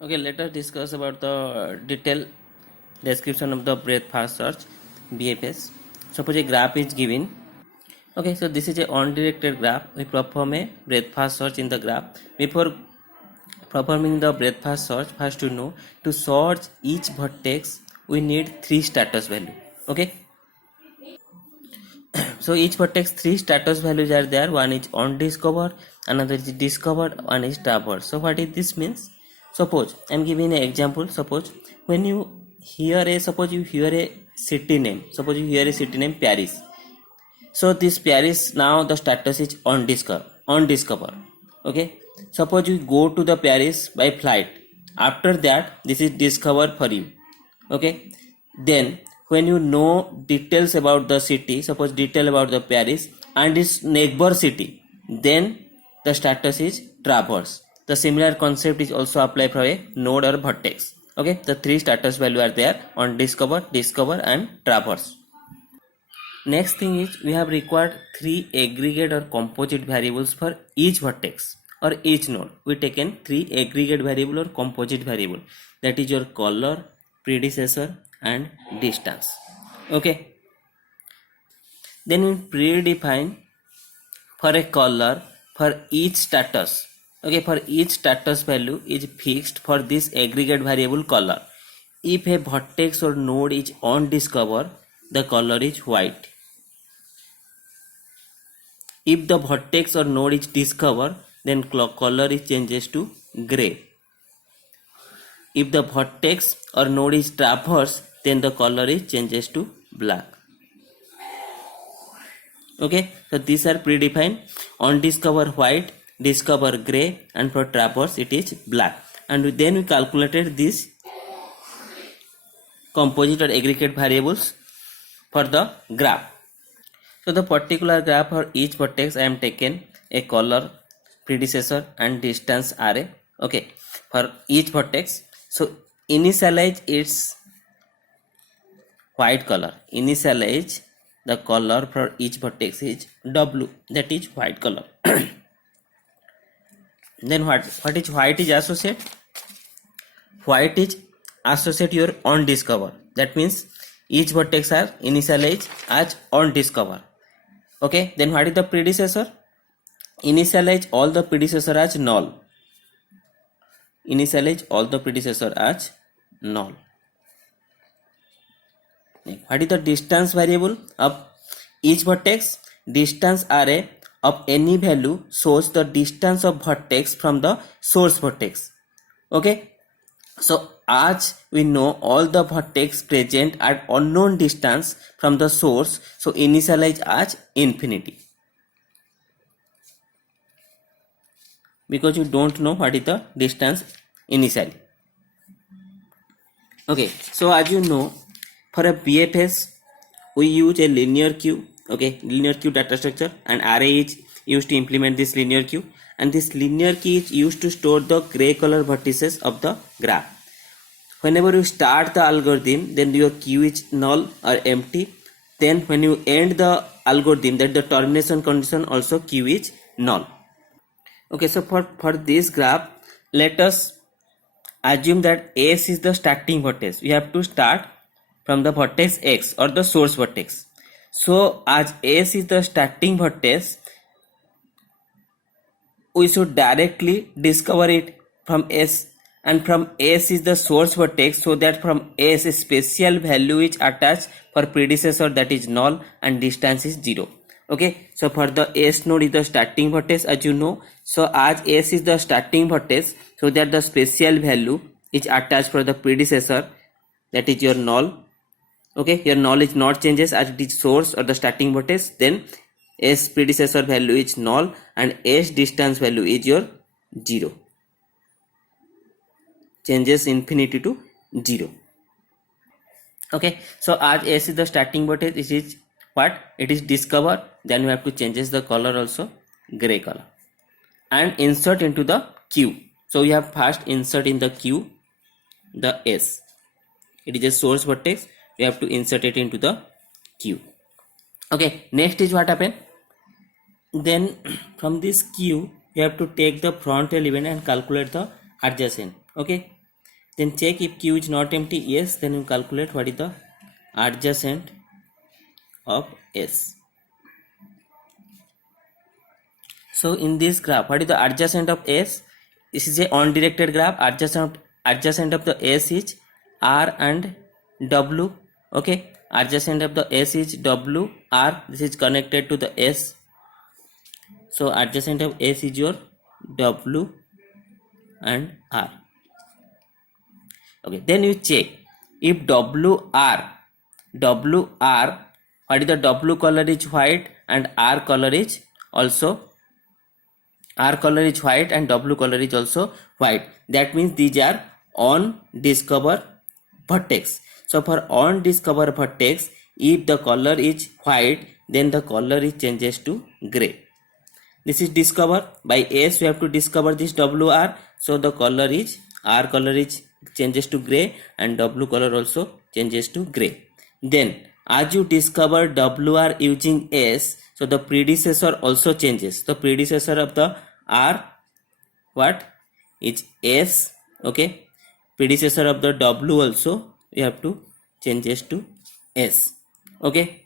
Okay, let us discuss about the detailed description of the breadth first search BFS. Suppose a graph is given. Okay, so this is a undirected graph. We perform a breadth first search in the graph. Before performing the breadth first search, first to know to search each vertex we need three status value. Okay, so each vertex three status values are there. One is undiscovered, another is discovered, one is traversed. So what is this means? Suppose I am giving an example. Suppose when you hear a city name. Suppose you hear a city name Paris. So this Paris, now the status is undiscovered. Okay. Suppose you go to the Paris by flight. After that, this is discovered for you. Okay. Then when you know details about the city, suppose detail about the Paris and its neighbor city, then the status is traverse. The similar concept is also applied for a node or vertex. Okay, the three status value are there on discover, and traverse. Next thing is we have required three aggregate or composite variables for each vertex or each node. We taken three aggregate variable or composite variable, that is your color, predecessor and distance. Okay, then we predefine for a color for each status. Okay, for each status value is fixed for this aggregate variable color. If a vertex or node is undiscovered, the color is white. If the vertex or node is discovered, then color is changes to gray. If the vertex or node is traversed, then the color is changes to black. Okay, so these are predefined. Undiscovered white, discover gray, and for traverse it is black. And then we calculated these composite or aggregate variables for the graph. So the particular graph for each vertex I am taken a color, predecessor and distance array. Okay, for each vertex. So initialize its white color. Initialize the color for each vertex is W, that is white color. Then what is white is associate? White is associate your undiscovered. That means each vertex are initialized as undiscovered. Okay, then what is the predecessor? Initialize all the predecessor as null. Initialize all the predecessor as null. What is the distance variable of each vertex? Distance array of any value shows the distance of vertex from the source vertex. Okay, so as we know all the vertex present at unknown distance from the source, so initialize as infinity, because you don't know what is the distance initially. Okay, so as you know, for a BFS we use a linear queue. Okay, linear queue data structure, and array is used to implement this linear queue, and this linear key is used to store the gray color vertices of the graph. Whenever you start the algorithm, then your queue is null or empty. Then when you end the algorithm, that the termination condition also queue is null. Okay, so for this graph, let us assume that S is the starting vertex. We have to start from the vertex X or the source vertex. So as S is the starting vertex, we should directly discover it from S, and from S is the source vertex, so that from S a special value is attached for predecessor, that is null, and distance is 0. Okay, so for the S node is the starting vertex, as you know. So as S is the starting vertex, so that the special value is attached for the predecessor, that is your null. Okay, your null is not changes as it is source or the starting vertex. Then S predecessor value is null and S distance value is your 0. Changes infinity to 0. Okay, so as S is the starting vertex, it is what? It is discovered. Then we have to changes the color also gray color and insert into the queue. So we have first insert in the queue the S. It is a source vertex. We have to insert it into the queue. Okay, next is what happened. Then from this queue you have to take the front element and calculate the adjacent. Okay, Then check if Q is not empty. Yes, then you calculate what is the adjacent of S. So in this graph, what is the adjacent of S? This is a undirected graph. Adjacent of the S is R and W. Okay, adjacent of the S is W, R. This is connected to the S. So adjacent of S is your W and R. Okay, then you check if WR, what is the W color is white and R color is also white and W color is also white. That means these are undiscovered vertex. So for undiscovered vertex, if the color is white, then the color is changes to gray. This is discover. By S we have to discover this WR. So the color is R color is changes to gray and W color also changes to gray. Then as you discover WR using S, so the predecessor also changes. The predecessor of the R what is S. Okay, predecessor of the W also we have to changes to S. Okay,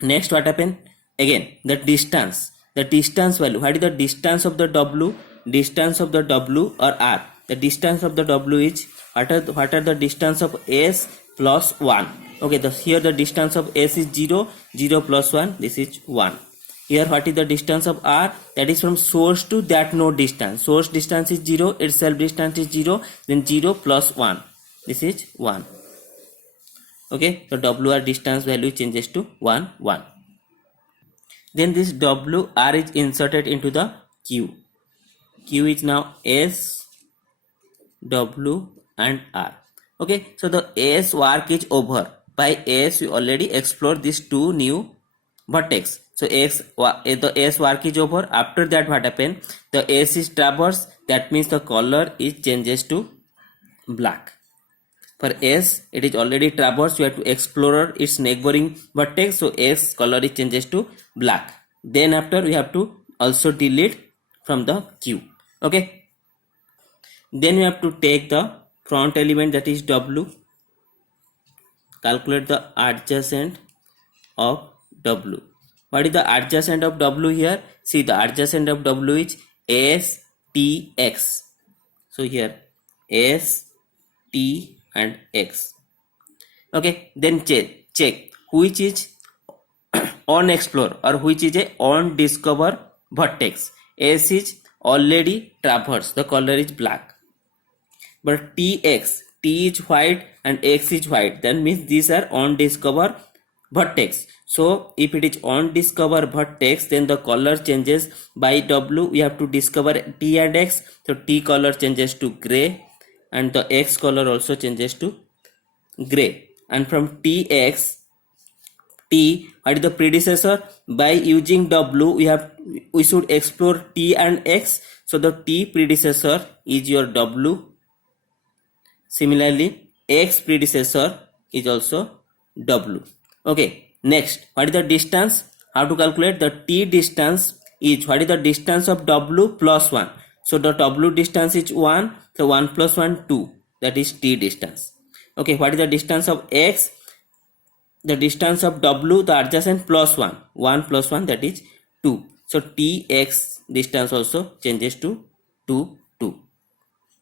next what happen? Again the distance value. What is the distance of the W? Distance of the W or R? The distance of the W is what are the distance of S plus 1. Okay, here the distance of S is 0, 0 plus 1, this is 1. Here what is the distance of R? That is from source to that node distance. Source distance is 0, its self distance is 0, then 0 plus 1, this is 1. Okay, so WR distance value changes to 1, 1. Then this WR is inserted into the Q. Q is now S, W and R. Okay, so the S work is over. By S we already explored these two new vertex. So the S work is over. After that what happened? The S is traverse. That means the color is changes to black. For S it is already traverse. We have to explore its neighboring vertex. So S color is changes to black. Then after we have to also delete from the Q. Okay. Then we have to take the front element, that is W. Calculate the adjacent of W. What is the adjacent of W here? See, the adjacent of W is S, T, X. So here S, T and X. Okay, then check which is unexplored or which is a undiscovered vertex. S is already traversed, the color is black. But T is white and X is white, then means these are undiscovered vertex. So if it is undiscovered vertex, then the color changes. By W we have to discover T and X. So T color changes to gray and the X color also changes to gray. And from T, what is the predecessor? By using W we should explore T and X. So the T predecessor is your W. Similarly, X predecessor is also W. Okay, next, what is the distance? How to calculate? The T distance is, what is the distance of W plus 1? So the W distance is 1, so 1 plus 1, 2. That is T distance. Okay, what is the distance of X? The distance of W, the adjacent, plus 1. 1 plus 1, that is 2. So Tx distance also changes to 2, 2.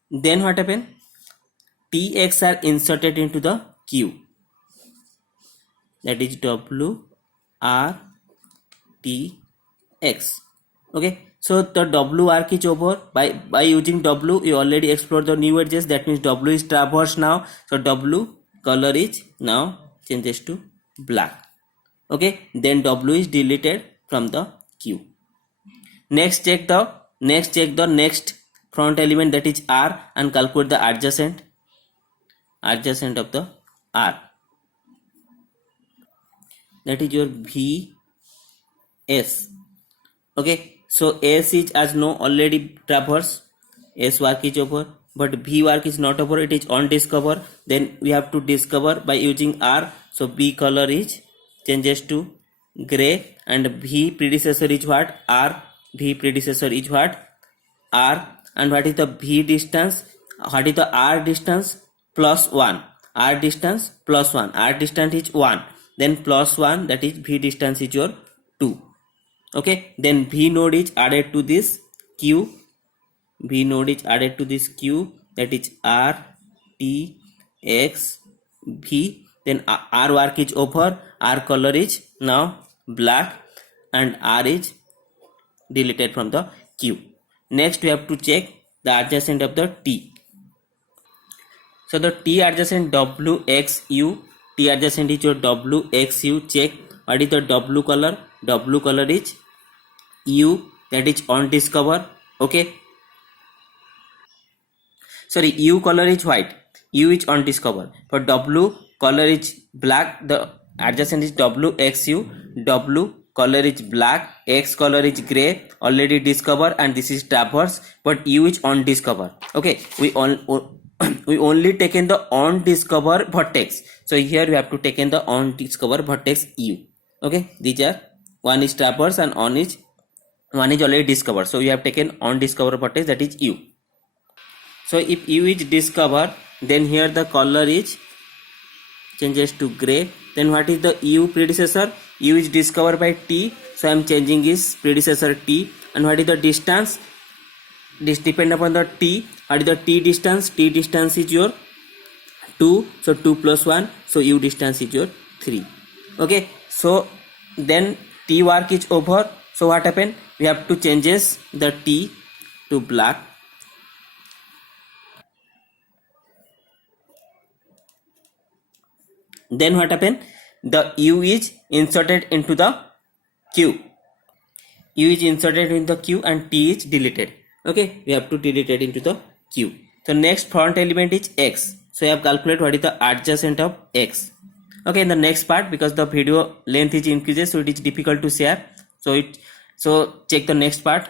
Then what happens? Tx are inserted into the Q. That is W, R, T, X. Okay. So the W arc is over. By using W, you already explored the new edges. That means W is traversed now. So W color is now changes to black. Okay. Then W is deleted from the Q. Next check the next front element, that is R, and calculate the adjacent of the R. That is your V S. Okay. So S is as no already traverse. S work is over, but V work is not over. It is undiscovered. Then we have to discover by using R. So B color is changes to gray and V predecessor is what? R. V predecessor is what? R. And what is the V distance? What is the R distance? plus 1, r distance plus 1, r distance is 1, then plus 1, that is v distance is your 2. Okay, then v node is added to this q, v node is added to this q, that is r t x v, then r work is over, r color is now black and r is deleted from the q. Next we have to check the adjacent of the t. So the t adjacent wxu, t adjacent is your wxu. Check what is the w color. W color is u, that is on discover. Okay, sorry, u color is white, u is on discover. For w color is black, the adjacent is wxu, w color is black, x color is gray, already discover, and this is traverse, but u is on discover. Okay, we only taken the on discover vertex, so here we have to taken the on discover vertex u. Okay, these are, one is traverse and one is already discovered, so we have taken on discover vertex, that is u. So if u is discovered, then here the color is changes to gray. Then what is the u predecessor? U is discovered by t, so I am changing his predecessor t. And what is the distance? This depend upon the t. What is the t distance? T distance is your 2, so 2 plus 1, so u distance is your 3. Okay, so then t work is over. So what happened? We have to changes the t to black. Then what happened? The u is inserted into the q. U is inserted in the q and t is deleted. Okay, we have to delete it into the q. So next front element is x. So you have calculated what is the adjacent of x. Okay, in the next part, because the video length is increases, so it is difficult to share. So check the next part.